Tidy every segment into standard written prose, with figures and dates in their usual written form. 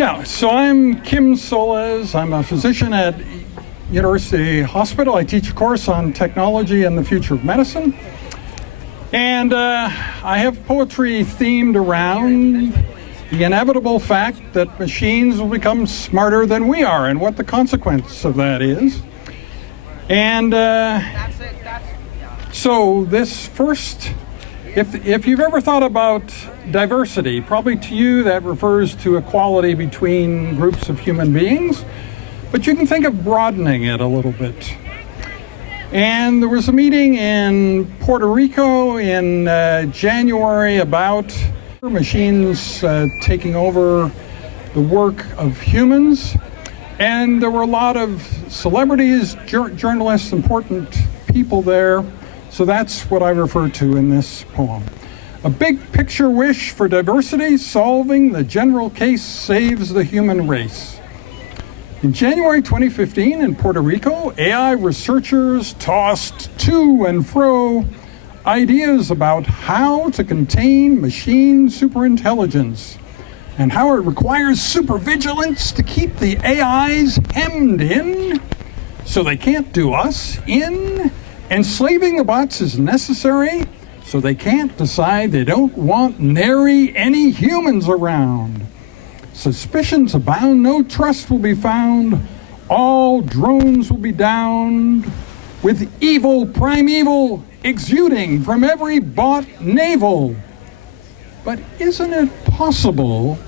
Yeah, so I'm Kim Solez. I'm a physician at University Hospital. I teach a course on technology and the future of medicine. And I have poetry themed around the inevitable fact that machines will become smarter than we are and what the consequence of that is. And so this first, if you've ever thought about diversity, probably to you that refers to equality between groups of human beings, but you can think of broadening it a little bit. And there was a meeting in Puerto Rico in January about machines taking over the work of humans. And there were a lot of celebrities, journalists, important people there. So that's what I refer to in this poem. A big picture wish for diversity, solving the general case saves the human race. In January 2015 in Puerto Rico, AI researchers tossed to and fro ideas about how to contain machine superintelligence and how it requires super-vigilance to keep the AIs hemmed in so they can't do us in. Enslaving the bots is necessary so they can't decide they don't want nary any humans around. Suspicions abound, no trust will be found. All drones will be downed with evil, primeval, exuding from every bot navel. But isn't it possible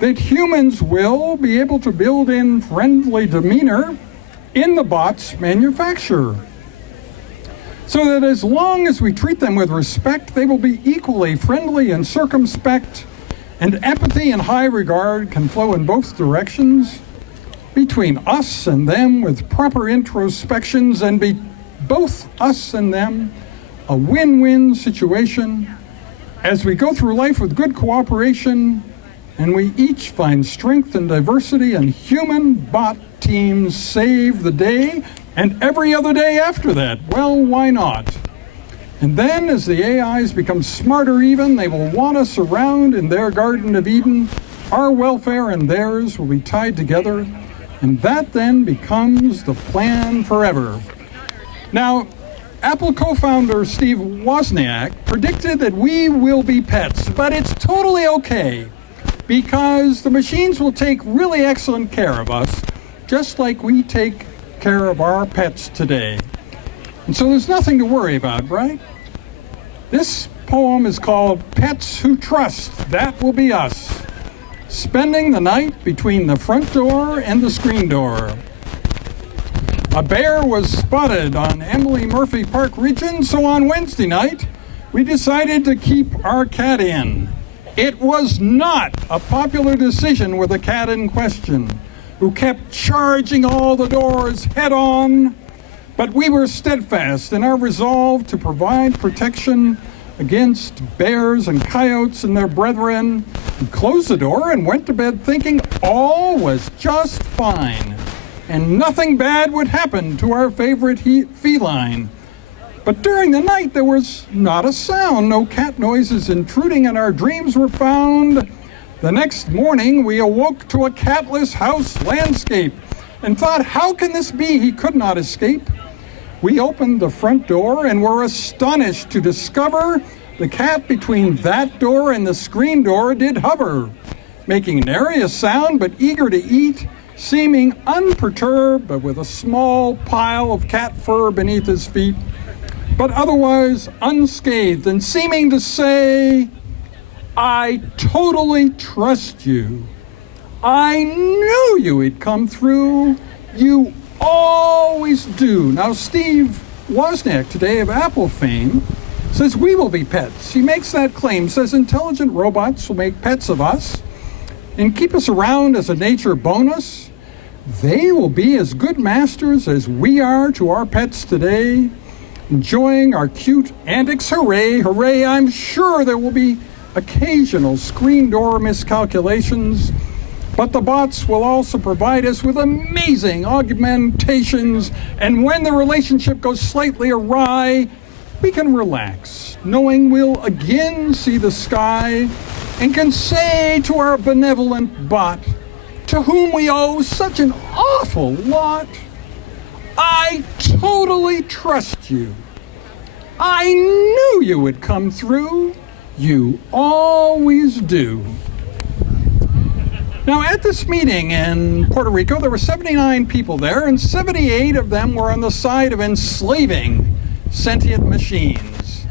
that humans will be able to build in friendly demeanor in the bot's manufacture? So that as long as we treat them with respect, they will be equally friendly and circumspect, and empathy and high regard can flow in both directions between us and them with proper introspections, and be both us and them a win-win situation as we go through life with good cooperation and we each find strength and diversity, and human bot teams save the day and every other day after that. Well, why not? And then as the AIs become smarter even, they will want us around in their Garden of Eden. Our welfare and theirs will be tied together, and that then becomes the plan forever. Now, Apple co-founder Steve Wozniak predicted that we will be pets, but it's totally okay because the machines will take really excellent care of us, just like we take care of our pets today. And so there's nothing to worry about, right? This poem is called Pets Who Trust. That will be us, spending the night between the front door and the screen door. A bear was spotted on Emily Murphy Park region, so on Wednesday night, we decided to keep our cat in. It was not a popular decision with the cat in question, who kept charging all the doors head on, but we were steadfast in our resolve to provide protection against bears and coyotes and their brethren. We closed the door and went to bed thinking all was just fine and nothing bad would happen to our favorite feline. But during the night there was not a sound, no cat noises intruding, and our dreams were found. The next morning we awoke to a catless house landscape and thought, how can this be? He could not escape. We opened the front door and were astonished to discover the cat between that door and the screen door did hover, making nary a sound but eager to eat, seeming unperturbed but with a small pile of cat fur beneath his feet, but otherwise unscathed, and seeming to say, I totally trust you. I knew you would come through. You always do. Now, Steve Wozniak, today of Apple fame, says we will be pets. He makes that claim, says intelligent robots will make pets of us and keep us around as a nature bonus. They will be as good masters as we are to our pets today, enjoying our cute antics. Hooray, hooray. I'm sure there will be occasional screen door miscalculations, but the bots will also provide us with amazing augmentations, and when the relationship goes slightly awry, we can relax, knowing we'll again see the sky and can say to our benevolent bot, to whom we owe such an awful lot. I totally trust you. I knew you would come through. You always do. Now, at this meeting in Puerto Rico, there were 79 people there, and 78 of them were on the side of enslaving sentient machines,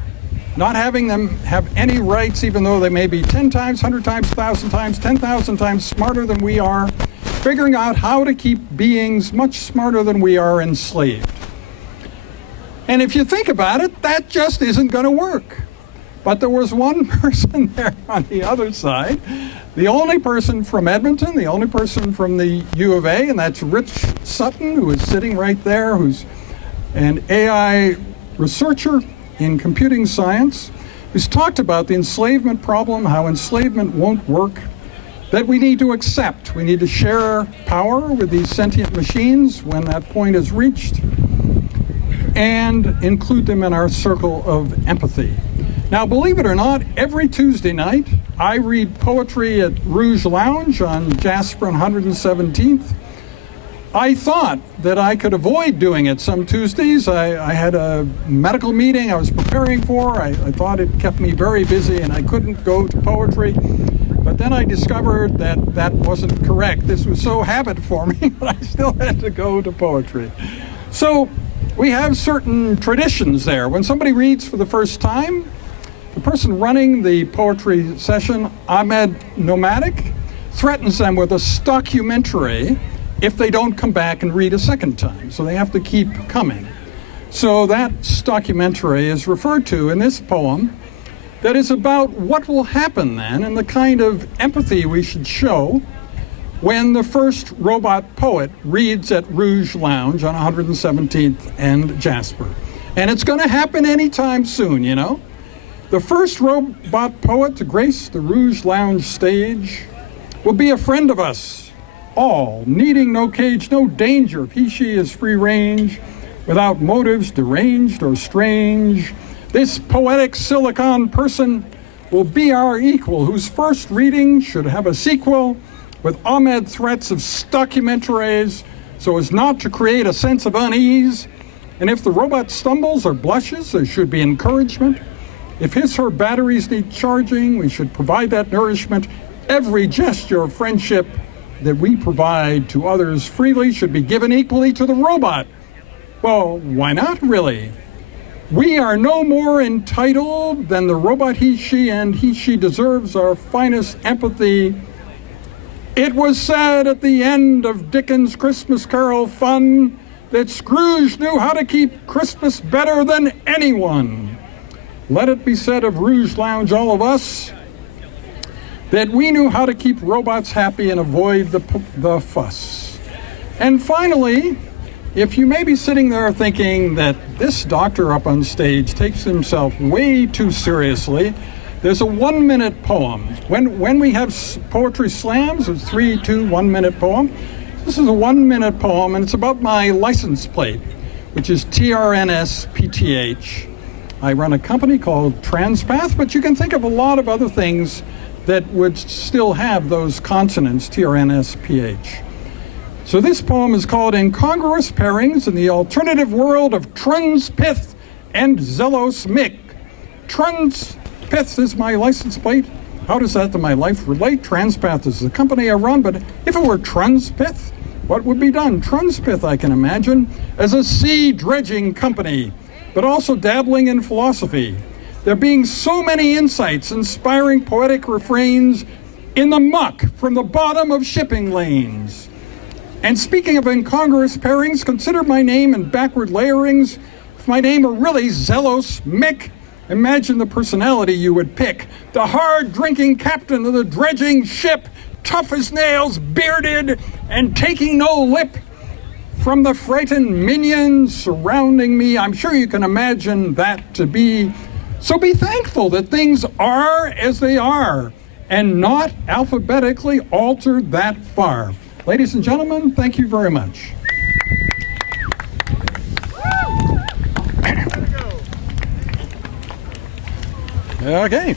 not having them have any rights, even though they may be 10 times, 100 times, 1,000 times, 10,000 times smarter than we are, figuring out how to keep beings much smarter than we are enslaved. And if you think about it, that just isn't going to work. But there was one person there on the other side, the only person from Edmonton, the only person from the U of A, and that's Rich Sutton, who is sitting right there, who's an AI researcher in computing science, who's talked about the enslavement problem, how enslavement won't work, that we need to accept. We need to share power with these sentient machines when that point is reached, and include them in our circle of empathy. Now, believe it or not, every Tuesday night, I read poetry at Rouge Lounge on Jasper and 117th. I thought that I could avoid doing it some Tuesdays. I had a medical meeting I was preparing for. I thought it kept me very busy and I couldn't go to poetry. But then I discovered that that wasn't correct. This was so habit forming that I still had to go to poetry. So we have certain traditions there. When somebody reads for the first time, the person running the poetry session, Ahmed Nomadic, threatens them with a stockumentary if they don't come back and read a second time. So they have to keep coming. So that stockumentary is referred to in this poem that is about what will happen then and the kind of empathy we should show when the first robot poet reads at Rouge Lounge on 117th and Jasper. And it's going to happen anytime soon, you know. The first robot poet to grace the Rouge Lounge stage will be a friend of us all, needing no cage, no danger if he, she is free range, without motives deranged or strange. This poetic silicon person will be our equal, whose first reading should have a sequel with Ahmed threats of stockumentaries so as not to create a sense of unease. And if the robot stumbles or blushes, there should be encouragement. If his or her batteries need charging, we should provide that nourishment. Every gesture of friendship that we provide to others freely should be given equally to the robot. Well, why not, really? We are no more entitled than the robot he, she deserves our finest empathy. It was said at the end of Dickens' Christmas Carol fun that Scrooge knew how to keep Christmas better than anyone. Let it be said of Rouge Lounge, all of us, that we knew how to keep robots happy and avoid the fuss. And finally, if you may be sitting there thinking that this doctor up on stage takes himself way too seriously, there's a 1-minute poem. When we have poetry slams, it's 3, 2, 1-minute poem. This is a 1-minute poem, and it's about my license plate, which is TRNSPTH. I run a company called Transpath, but you can think of a lot of other things that would still have those consonants, TRNSPH. So this poem is called Incongruous Pairings in the Alternative World of Transpith and Zelos Mick. Transpith is my license plate. How does that to my life relate? Transpath is the company I run, but if it were Transpith, what would be done? Transpith, I can imagine, as a sea dredging company, but also dabbling in philosophy. There being so many insights, inspiring poetic refrains in the muck from the bottom of shipping lanes. And speaking of incongruous pairings, consider my name in backward layerings. If my name were really Zelos Mick, imagine the personality you would pick. The hard-drinking captain of the dredging ship, tough as nails, bearded, and taking no lip. From the frightened minions surrounding me, I'm sure you can imagine that to be. So be thankful that things are as they are and not alphabetically altered that far. Ladies and gentlemen, thank you very much. Okay.